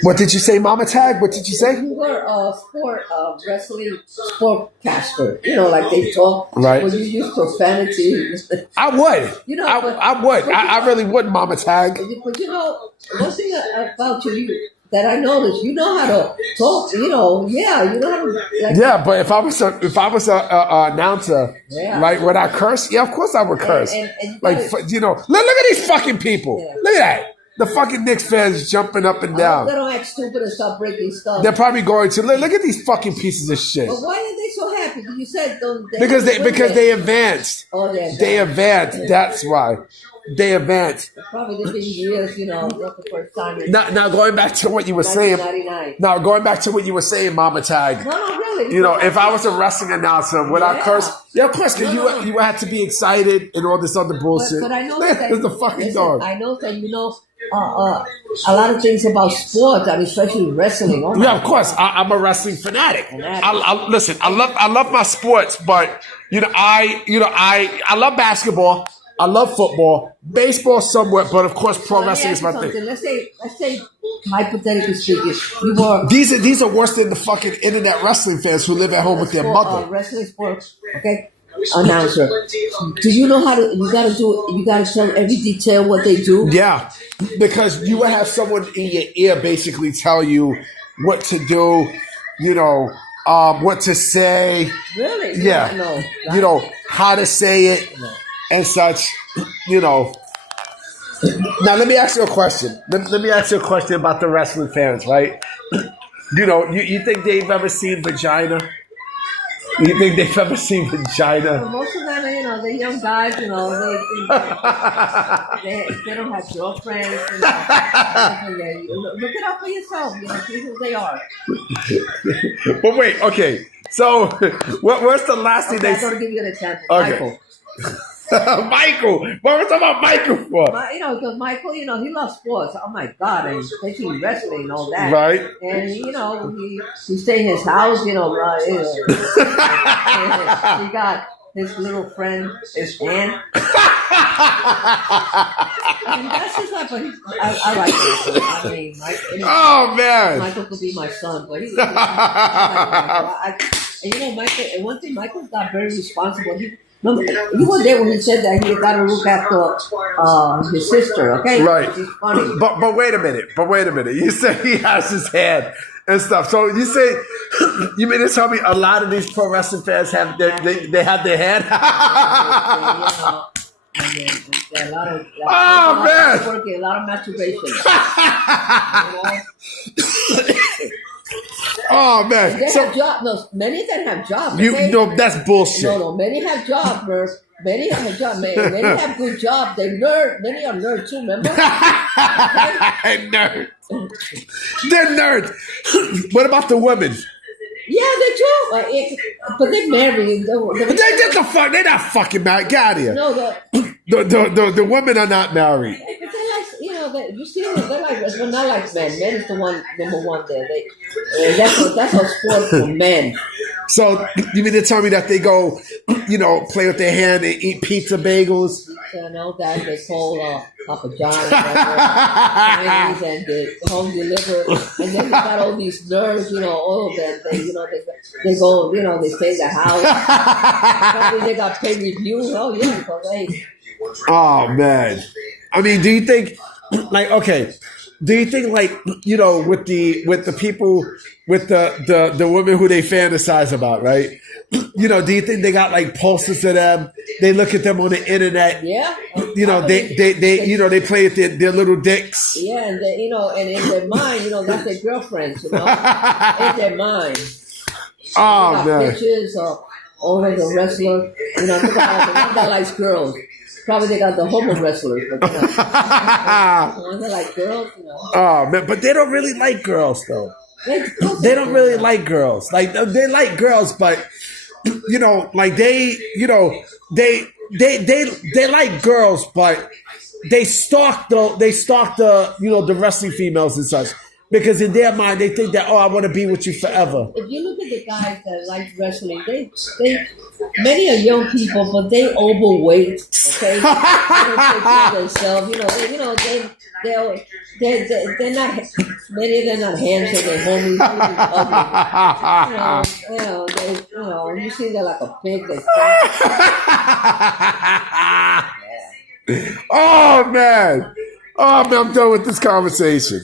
What did you say, Mama Tag? What did you say? You were a wrestling sportcaster. Like they talk. Right. When you use profanity. I would. I would. I really would, Mama Tag. But one thing about you that I noticed, you know how to talk. You know how to. Yeah, but if I was a announcer, right, would I curse? Yeah, of course I would curse. And look at these fucking people. Yeah. Look at that. The fucking Knicks fans jumping up and down. They don't act stupid and stop breaking stuff. They're probably going to look at these fucking pieces of shit. But why are they so happy? You said because they advanced. Oh yeah. They advanced. That's why. They advanced. Probably this been years, not the first time. Now going back to what you were saying. Now going back to what you were saying, Mama Tag. No, really. If I was a wrestling announcer, would I curse? Yeah, of course, because you had to be excited and all this other bullshit. But I know that the fucking dog. I know that a lot of things about sports, and especially wrestling. Yeah, of course. I'm a wrestling fanatic. Listen, I love my sports, but I love basketball. I love football, baseball somewhat, but of course, pro wrestling is my thing. Let's say, hypothetically speaking, these are worse than the fucking internet wrestling fans who live at home with their mother. Wrestling sports, okay. Announcer, do you know how to? You gotta tell every detail what they do. Yeah, because you will have someone in your ear basically tell you what to do. What to say. Really? Yeah. No. How to say it. No. And such, Now, let me ask you a question. Let me ask you a question about the wrestling fans, right? You think they've ever seen vagina? You think they've ever seen vagina? Well, most of them, they're young guys, they don't have girlfriends. Look it up for yourself, see who they are. But wait, okay. So, what's the last thing they... I'm going to give you an example. Okay. Michael. Michael, what was about Michael for? Because Michael, he loves sports. Oh my God, and especially wrestling and all that. Right. And he stayed in his house. He got his little friend, his aunt. And that's just like, I like Michael. I mean, oh man, Michael could be my son, but he's Michael. And one thing, Michael got very responsible. You were there when he said that he got to look after his sister, okay? Right. She's funny. But wait a minute. You say he has his hand and stuff. So you mean to tell me a lot of these pro wrestling fans have they have their hand? A lot of masturbation. Oh man! They have jobs. No, many of them have jobs. That's bullshit. No, many have jobs, bro. Many have a job. Many have good jobs. They nerd. Many are nerds too. Remember? Nerd. They're nerds. What about the women? Yeah, they do. But they're married. They're not fucking married. Get out of here. No, the women are not married. But they're like, you see them. They're not like men. Men is the number one there. That's a sport for men. So you mean to tell me that they go, play with their hand and eat pizza bagels? That they call Papa John's and the home deliver, and then they got all these nerds, all of them. They go, they stay in the house. Probably they got pay reviews. Oh yeah, because oh man, I mean, do you think, do you think with the people, with the women who they fantasize about, right? Do you think they got posters of them? They look at them on the internet. Yeah. They play with their little dicks. Yeah, and and in their mind, that's their girlfriends. In their mind. Oh man. Pictures of all of the wrestlers. They got likes girls. Probably they got the homo wrestlers, but they like girls. Oh man, but they don't really like girls though. They don't really like girls. They like girls, but they like girls, but they stalk the wrestling females and such. Because in their mind, they think that, I want to be with you forever. If you look at the guys that like wrestling, they many are young people, but they overweight. Okay, they don't take care of themselves. they're not. Many of them not handsome. They're homies. You see they're like a pig. They're fat. Oh man, I'm done with this conversation.